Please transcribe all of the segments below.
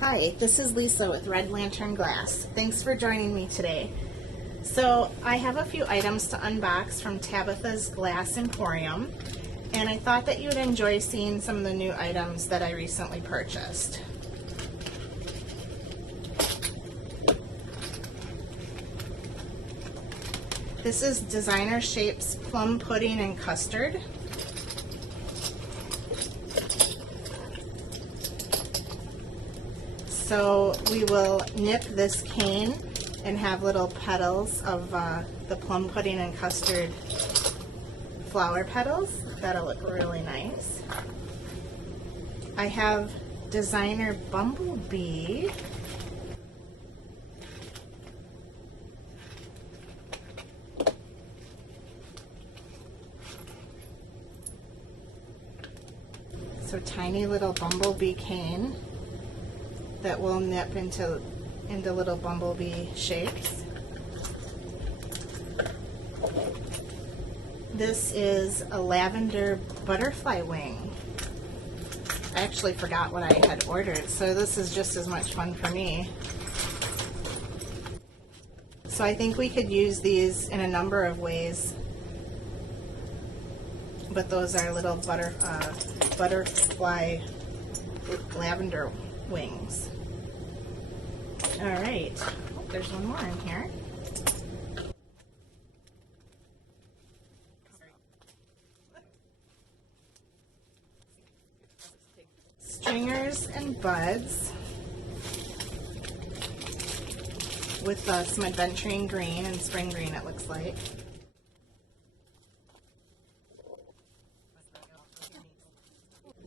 Hi, this is Lisa with Red Lantern Glass. Thanks for joining me today. So I have a few items to unbox from Tabitha's Glass Emporium, and I thought that you would enjoy seeing some of the new items that I recently purchased. This is Designer Shapes Plum Pudding and Custard. So we will nip this cane and have little petals of the plum pudding and custard flower petals. That'll look really nice. I have Designer Bumblebee. So tiny little bumblebee cane that will nip into little bumblebee shapes. This is a lavender butterfly wing. I actually forgot what I had ordered, so this is just as much fun for me. So I think we could use these in a number of ways, but those are little butterfly lavender wings. All right, oh, there's one more in here. Stringers and buds with some adventuring green and spring green, it looks like.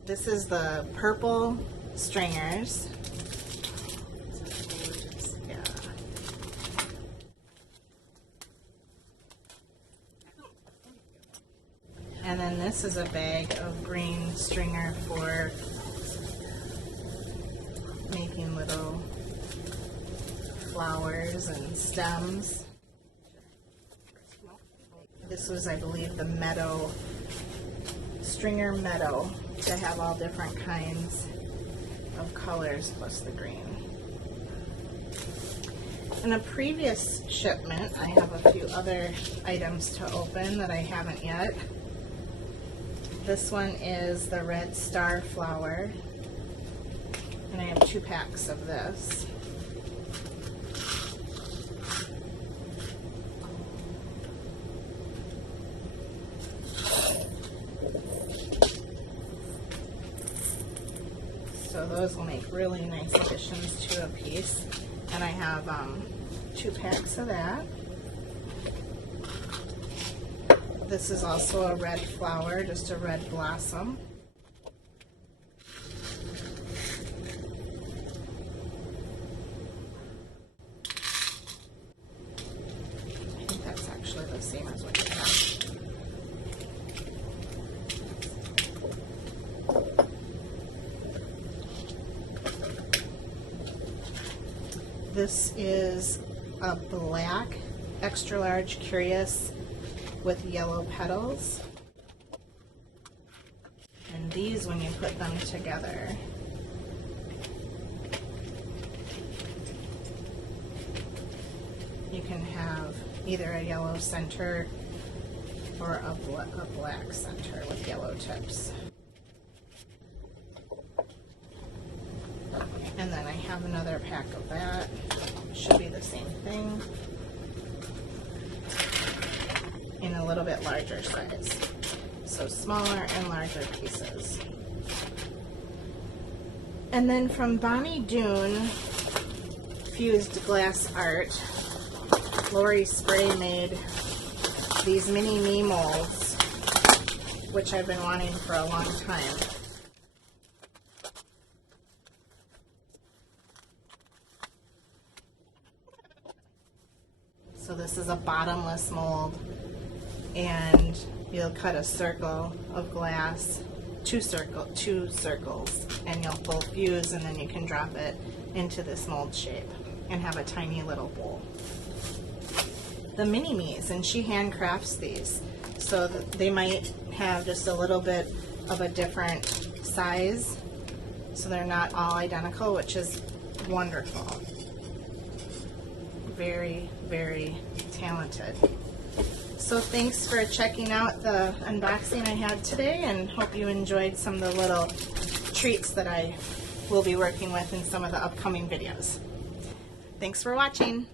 This is the purple stringers. Yeah. And then this is a bag of green stringer for making little flowers and stems. This was, I believe, the meadow, stringer meadow, to have all different kinds of colors plus the green. In a previous shipment, I have a few other items to open that I haven't yet. This one is the red star flower, and I have 2 packs of this. So those will make really nice additions to a piece. And I have 2 packs of that. This is also a red flower, just a red blossom. I think that's actually the same as what you have. This is a black extra large curious with yellow petals. And these, when you put them together, you can have either a yellow center or a black center with yellow tips. And then I have another pack of that. Should be the same thing in a little bit larger size. So smaller and larger pieces. And then from Bonny Doon Fused Glass Art, Lori Spray made these mini me molds, which I've been wanting for a long time. So this is a bottomless mold, and you'll cut a circle of glass, two circles, and you'll pull fuse, and then you can drop it into this mold shape and have a tiny little bowl. The mini-me's, and she handcrafts these, so that they might have just a little bit of a different size, so they're not all identical, which is wonderful. Very, very talented. So thanks for checking out the unboxing I had today, and hope you enjoyed some of the little treats that I will be working with in some of the upcoming videos. Thanks for watching.